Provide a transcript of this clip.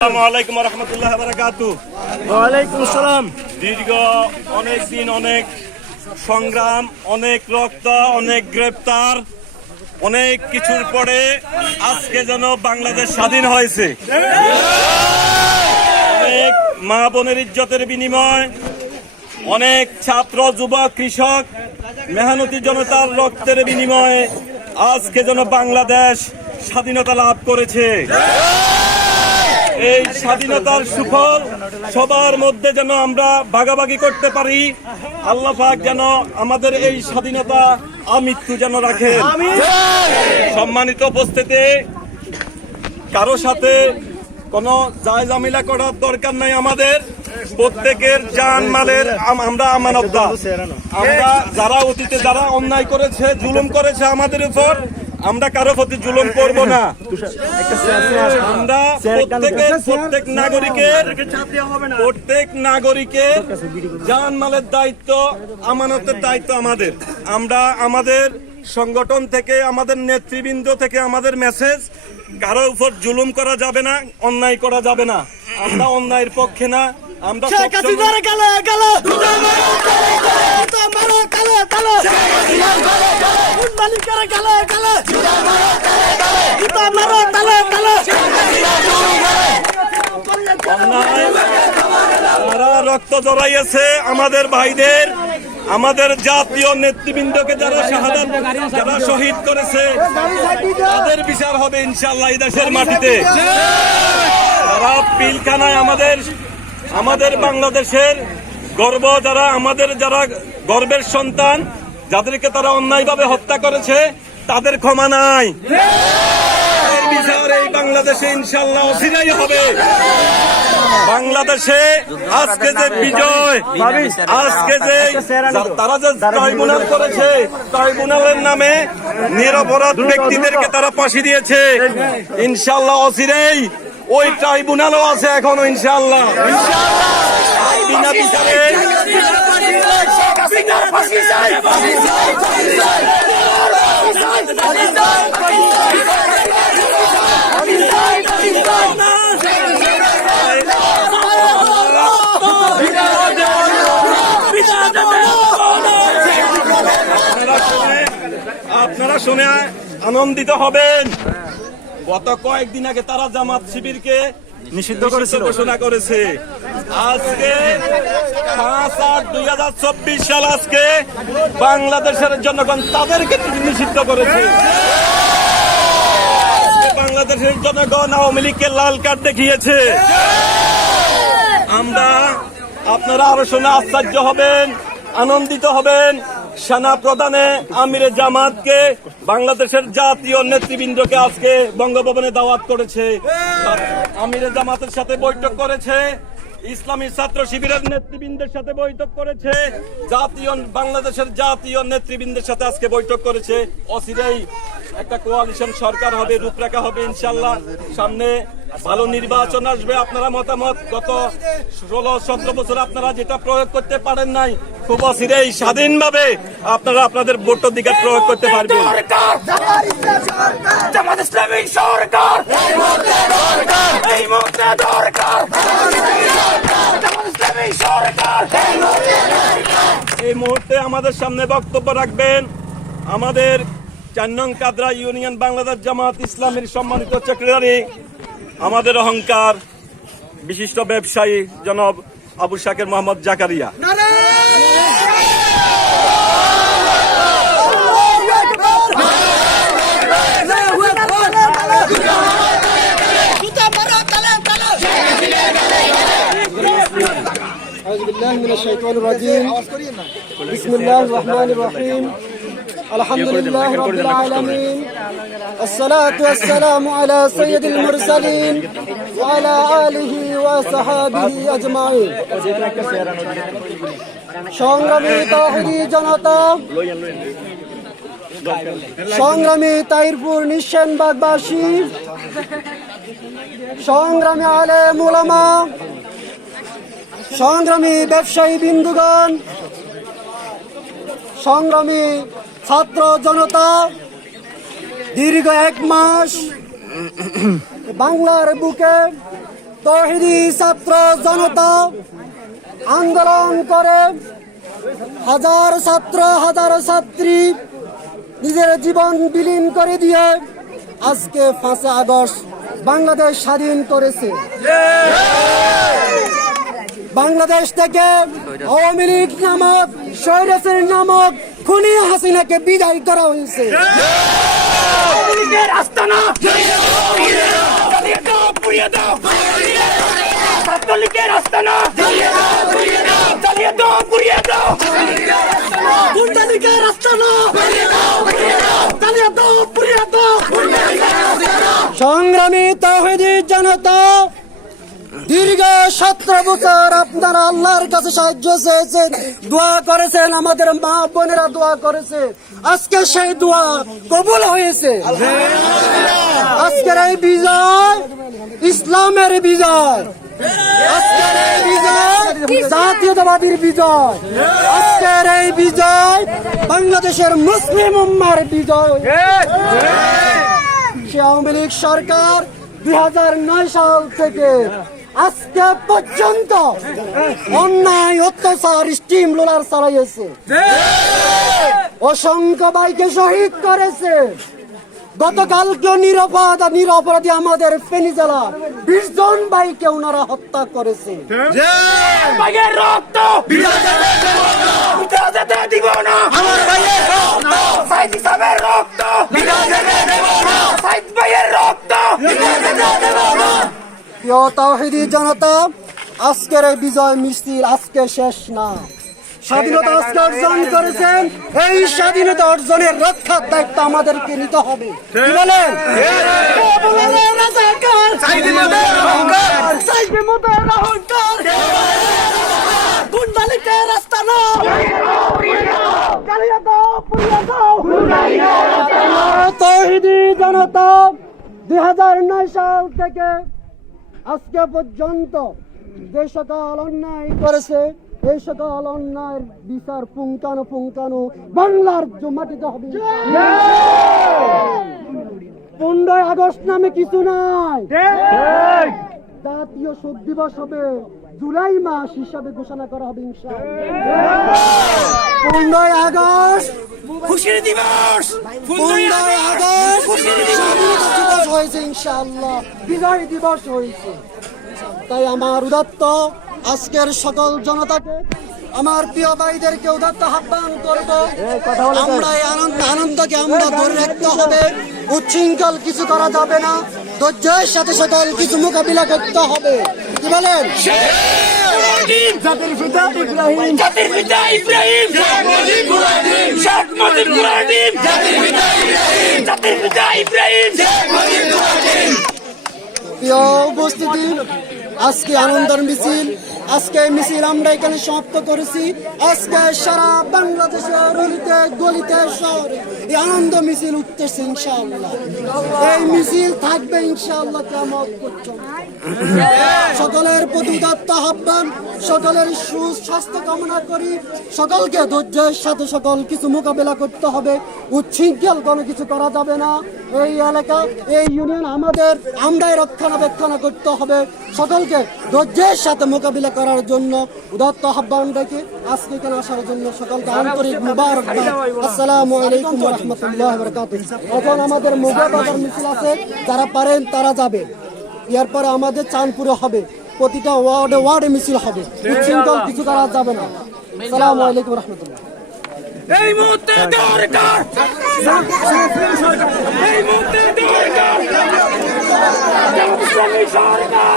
আসসালামু রহমতুল্লাহ বারাকাতুহু। ওয়ালাইকুম আসসালাম। দীর্ঘ অনেক দিন, অনেক সংগ্রাম, অনেক রক্ত, অনেক গ্রেপ্তার, অনেক কিছুর পরে আজকে যেন বাংলাদেশ স্বাধীন হয়েছে। অনেক মা বোনের ইজ্জতের বিনিময়, অনেক ছাত্র, যুবক, কৃষক, মেহনতি জনতার রক্তের বিনিময়ে আজকে যেন বাংলাদেশ স্বাধীনতা লাভ করেছে। এই স্বাধীনতার সুফল সবার মধ্যে যেন আমরা ভাগাভাগি করতে পারি। আল্লাহ পাক যেন আমাদের এই স্বাধীনতা আমৃত্যু যেন রাখেন। সম্মানিত উপস্থিতি, কারো সাথে কোনো জায়জামিলা করার দরকার নাই। আমাদের প্রত্যেকের জান মালের আমরা আমানতদার। আমরা যারা অতীতে যারা অন্যায় করেছে, জুলুম করেছে আমাদের উপর, আমরা কারো প্রতি জুলুম করব না। আমরা প্রত্যেক নাগরিকের জান মালের দায়িত্ব, আমানতের দায়িত্ব আমাদের। আমরা আমাদের সংগঠন থেকে, আমাদের নেতৃবৃন্দ থেকে আমাদের মেসেজ, কারো উপর জুলুম করা যাবে না, অন্যায় করা যাবে না। আমরা অন্যায়ের পক্ষে না। আমরা যারা রক্ত জড়াইয়েছে আমাদের ভাইদের, আমাদের জাতীয় নেতৃবৃন্দকে যারা শাহাদাত, যারা শহীদ করেছে, তাদের বিচার হবে ইনশাআল্লাহ এই দেশের মাটিতে। যারা পিলখানায় আমাদের বাংলাদেশের গর্ব, যারা আমাদের যারা গর্বের সন্তান, যাদেরকে তারা অন্যায়ভাবে হত্যা করেছে, তাদের ক্ষমা নাই। বিচার এই বাংলাদেশে ইনশাআল্লাহ অচিরেই হবে। বাংলাদেশে আজকে যে বিজয়, আজকে যে তারা যে ট্রাইব্যুনাল করেছে, ট্রাইব্যুনালের নামে নিরপরাধ ব্যক্তিদেরকে তারা ফাঁসি দিয়েছে, ইনশাআল্লাহ অচিরেই ওই ট্রাইব্যুনালও আছে এখনো ইনশাআল্লাহ। বিনা বিচারে আপনারা শুনে আনন্দিত হবেন। গত কয়েকদিন আগে তারা জামাত শিবিরকে নিষিদ্ধ ঘোষণা করেছে। আজকে 5/8/2024 সাল আজকে বাংলাদেশের জনগণ তাদেরকে নিষিদ্ধ করেছে। বাংলাদেশের জনগণ আওয়ামী লীগকে লাল কার্ড দেখিয়েছে। আপনারা আরো শুনে আশ্চর্য হবেন, আনন্দিত হবেন। সেনা প্রধানে আমিরে জামাতকে, বাংলাদেশের জাতীয় নেতৃবৃন্দকে আজকে বঙ্গভবনে দাওয়াত করেছে। আমিরে জামাতের সাথে বৈঠক করেছে, ইসলামী ছাত্র শিবিরের নেতৃবৃন্দের সাথে বৈঠক করেছে, বাংলাদেশের জাতীয় নেতৃবৃন্দের সাথে আজকে বৈঠক করেছে। অচিরেই একটা কোয়ালিশন সরকার হবে, রূপরেখা হবে ইনশাআল্লাহ। সামনে ভালো নির্বাচন আসবে। আপনারা মতামত, গত 16-17 বছর আপনারা যেটা প্রয়োগ করতে পারেন নাই, খুব অচিরেই স্বাধীনভাবে আপনারা আপনাদের ভোটাধিকার প্রয়োগ করতে পারবেন। এই মুহূর্তে আমাদের সামনে বক্তব্য রাখবেন আমাদের 4 নং কাদরা ইউনিয়ন বাংলাদেশ জামাত ইসলামীর সম্মানিত সেক্রেটারি, আমাদের অহংকার, বিশিষ্ট ব্যবসায়ী জনাব আবু শাকের মোহাম্মদ জাকারিয়া। أعوذ بالله من الشيطان الرجيم. بسم الله الرحمن الرحيم. الحمد لله رب العالمين. الصلاة والسلام على سيد المرسلين وعلى آله وصحابه أجمعين. সংগ্রামী তাওহীদি জনতা, সংগ্রামী তাহিরপুর নিঃসেনবাগবাসী, সংগ্রামী আলেম উলামা, সংগ্রামী ব্যবসায়ী বিন্দুগণ, সংগ্রামী ছাত্র জনতা, দীর্ঘ 1 মাস বাংলার বুকে তৌহিদি ছাত্র জনতা আন্দোলন করে হাজার ছাত্র হাজার ছাত্রী নিজের জীবন বিলীন করে দিয়ে আজকে 5 আগস্ট বাংলাদেশ স্বাধীন করেছে। বাংলাদেশ থেকে আওয়ামী লীগ নামক স্বৈরাচারী নামক খুনি হাসিনাকে বিদায় করা হয়েছে। সংগ্রামী তাওহীদি জনতা, দীর্ঘ 17 বছর আপনারা আল্লাহর কাছে সাহায্য চেয়েছেন, দোয়া করেছেন, আমাদের মা বোনেরা দোয়া করেছে। আজকে সেই দোয়া কবুল হয়েছে। আজকের এই বিজয় ইসলামের বিজয়, আজকের এই বিজয় জাতীয়তাবাদীর বিজয়, আজকের এই বিজয় বাংলাদেশের মুসলিম উম্মার বিজয়। সে আওয়ামী লীগ সরকার 2009 সাল থেকে আজকে পর্যন্ত অন্যায় অত্যাচার স্টিম রোলার চালাইছে, অসংখ্য ভাইকে শহীদ করেছে। গতকালকে নিরপরাধী আমাদের ফেনী জেলা 20 জন ভাইকে ওনারা হত্যা করেছে। প্রিয় তাওহীদি জনতা, আজকের এই বিজয় মিছিল আজকে শেষ না। স্বাধীনতা আজকে অর্জন করেছেন, এই স্বাধীনতা অর্জনের রক্ষার দায়িত্ব আমাদেরকে নিতে হবে। কি বলেন? তাওহীদি জনতা 2009 সাল থেকে আজকে পর্যন্ত যে সকল অন্যায় করেছে, এই সকল অন্যায়ের বিচার পুঙ্খানু পুঙ্খানু বাংলার মাটিতে হবে। 15 আগস্ট নামে কিছু নাই, জাতীয় শোক দিবস হবে, জুলাই মাস হিসাবে ঘোষণা করা হবে ইনশাআল্লাহ। 15 আগস্ট খুশির দিবস, 15 আগস্ট স্বাধীনতা দিবস হয়েছে ইনশাআল্লাহ, বিজয় দিবস হয়েছে। তাই আমার উদাত্ত আজকের সকল জনতাকে, আমার প্রিয় ভাইদেরকে উদাত্ত আহ্বান করব, আমরা এই আনন্দকে আমরা ধরে রাখতে হবে। উচ্ছৃঙ্খল কিছু করা যাবে না, ধৈর্যের সাথে সকল কিছু মোকাবিলা করতে হবে। কি বলেন? জাতির পিতা ইব্রাহিম, জাতির পিতা ইব্রাহিম, শেখ মুজিবুর রহমান, জাতির পিতা ইব্রাহিম, জাতির পিতা ইব্রাহিম, শেখ মুজিবুর রহমান। প্রিয় উপস্থিতি, আজকে আনন্দের মিছিল, আজকে মিছিল আমরা এখানে সমাপ্ত করেছি। আজকে সারা বাংলাদেশের অলিতে গলিতে শহরে এই আনন্দ মিছিল উঠতেছে ইনশাআল্লাহ। এই মিছিল থাকবে ইনশাআল্লাহ কিয়ামত পর্যন্ত। সকলের প্রতি উদাত্ত আহ্বান, সকলের সুস্বাস্থ্য কামনা করি। সকলকে ধৈর্যের সাথে সকল কিছু মোকাবেলা করতে হবে, উচ্ছৃঙ্খল কোনো কিছু করা যাবে না। এই এলাকা, এই ইউনিয়ন আমাদের, আমরাই রক্ষণাবেক্ষণ করতে হবে। সকলকে ধৈর্যের সাথে মোকাবিলা করার জন্য উদাত্ত আহ্বান রেখে আজকে এখানে আসার জন্য সকলকে আন্তরিক মুবারকবাদ। আসসালামু আলাইকুম ওয়া রাহমাতুল্লাহি ওয়া বারাকাতুহু। এখন আমাদের মুগবাজার মিছিল আছে, যারা পারেন তারা যাবে। এরপরে আমাদের চাঁদপুরে হবে, প্রতিটা ওয়ার্ডে ওয়ার্ডে মিছিল হবে, উচ্ছৃঙ্খল কিছু করা যাবে না। আসসালামু আলাইকুম ওয়া রাহমাতুল্লাহ। এই মুহূর্তে দরকার, এই মুহূর্তে দরকার ইসলামী সরকার।